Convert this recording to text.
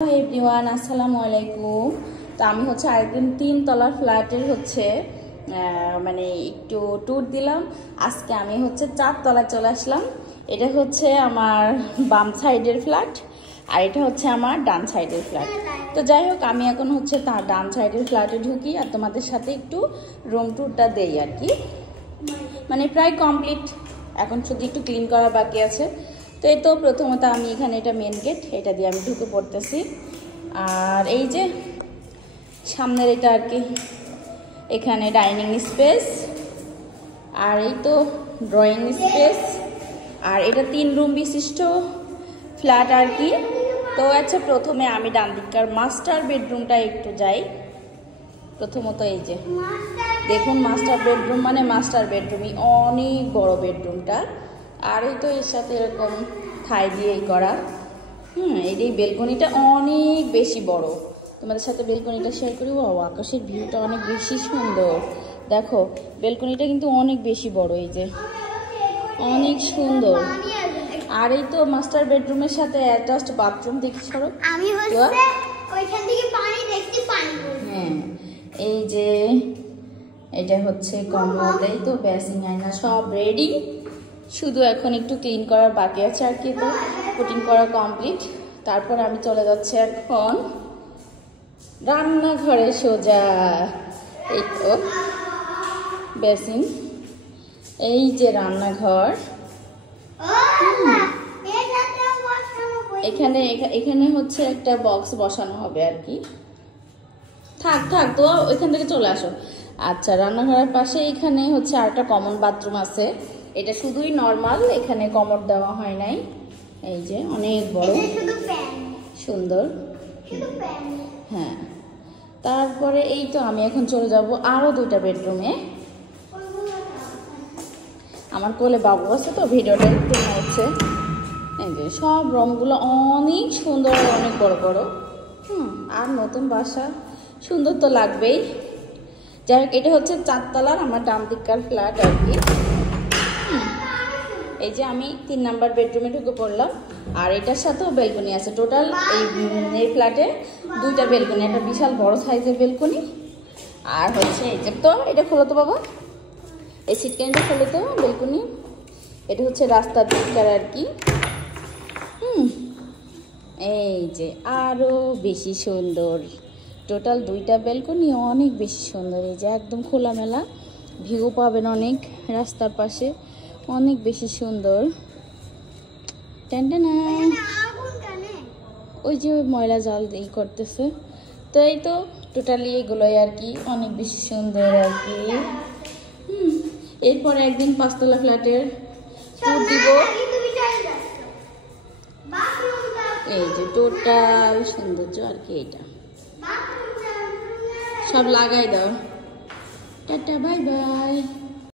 Everyone আসসালামু আলাইকুম। তো আমি হচ্ছে আরেকদিন 3 তলার ফ্ল্যাটের হচ্ছে মানে একটু ট্যুর দিলাম। আজকে আমি হচ্ছে 4 তলায় চলে আসলাম। এটা হচ্ছে আমার বাম সাইডের ফ্ল্যাট আর এটা হচ্ছে আমার ডান সাইডের ফ্ল্যাট। তো যাই হোক, আমি এখন হচ্ছে তার ডান সাইডের ফ্ল্যাটে ঢুকি আর তোমাদের সাথে একটু রুম ট্যুরটা দেই আর কি। মানে প্রায় কমপ্লিট, এখন শুধু একটু ক্লিন করা বাকি আছে। তো এই তো প্রথমত আমি এখানে, এটা মেন গেট, এটা দিয়ে আমি ঢুকে পড়তেছি। আর এই যে সামনের এটা আর কি, এখানে ডাইনিং স্পেস আর এই তো ড্রয়িং স্পেস। আর এটা 3 রুম বিশিষ্ট ফ্ল্যাট আর কি। তো আচ্ছা, প্রথমে আমি ডান দিককার মাস্টার বেডরুমটা একটু যাই। প্রথমত এই যে দেখুন, মাস্টার বেডরুম মানে মাস্টার বেডরুমই, অনেক বড় বেডরুমটা। আর এই তো এর সাথে এরকম থাই দিয়েই করা। এই বেলকনিটা অনেক বেশি বড়। তোমাদের সাথে বেলকনিটা শেয়ার করি। ও, আকাশের ভিউটা অনেক বেশি সুন্দর। দেখো বেলকনিটা কিন্তু অনেক বেশি বড়, এই যে অনেক সুন্দর। আর এই তো মাস্টার বেডরুমের সাথে অ্যাটাচড বাথরুম, দেখি সরো। আমি হচ্ছে ওইখান থেকে পানি দেখতে পানি। হ্যাঁ, এই যে এটা হচ্ছে কমোড, এই তো বেসিং আয়না সব রেডি, শুধু এখন একটু ক্লিন করার বাকি আছে আর কি। তো পুটিং করা কমপ্লিট। তারপর আমি চলে যাচ্ছি এখন রান্নাঘরে সোজা। এই তো বেসিং, এই যে রান্নাঘর। এখানে এখানে হচ্ছে একটা বক্স বসানো হবে আর কি। থাক থাক তো, ওইখান থেকে চলে আসো। আচ্ছা, রান্নাঘরের পাশে এখানে হচ্ছে আরেকটা কমন বাথরুম আছে। এটা শুধুই নর্মাল, এখানে কমোড দেওয়া হয় নাই। এই যে অনেক বড়, সুন্দর। হ্যাঁ, তারপরে এই তো আমি এখন চলে যাব আরো 2টা বেডরুমে। আমার কোলে বাবু আছে তো ভিডিওটা একটু হচ্ছে। এই যে সব রুমগুলো অনেক সুন্দর, অনেক বড় বড়। আর নতুন বাসা, সুন্দর তো লাগবেই। যাই হোক, এটা হচ্ছে 4 তলার আমার ডান দিককার ফ্ল্যাট আর কি। এই যে আমি 3 নাম্বার বেডরুমে ঢুকে পড়লাম। আর এটার সাথেও বেলকনি আছে। টোটাল এই ফ্ল্যাটে 2টা বেলকনি, একটা বিশাল বড় সাইজের বেলকনি। আর হচ্ছে এই যে, তো এটা খোলো তো বাবা, এই সিটকানিটা খোলো তো, বেলকনি। এটা হচ্ছে রাস্তার দিককার আর কি। এই যে আরো বেশি সুন্দর, টোটাল 2টা বেলকনি, অনেক বেশি সুন্দর। এই যে একদম খোলামেলা ভিউ পাবেন অনেক রাস্তার পাশে, অনেক বেশি সুন্দর। টেনটেনা, ওই যে ময়লা জাল দিয়ে করতেছে। তো এই তো টোটালি এগুলোই আর কি, অনেক বেশি সুন্দর আর কি। এরপরে একদিন 5 তলা ফ্ল্যাটের ট্যুর দিব। এই যে টোটাল সৌন্দর্য আর কি, এটা সব লাগাই দাও। Tata, bye bye.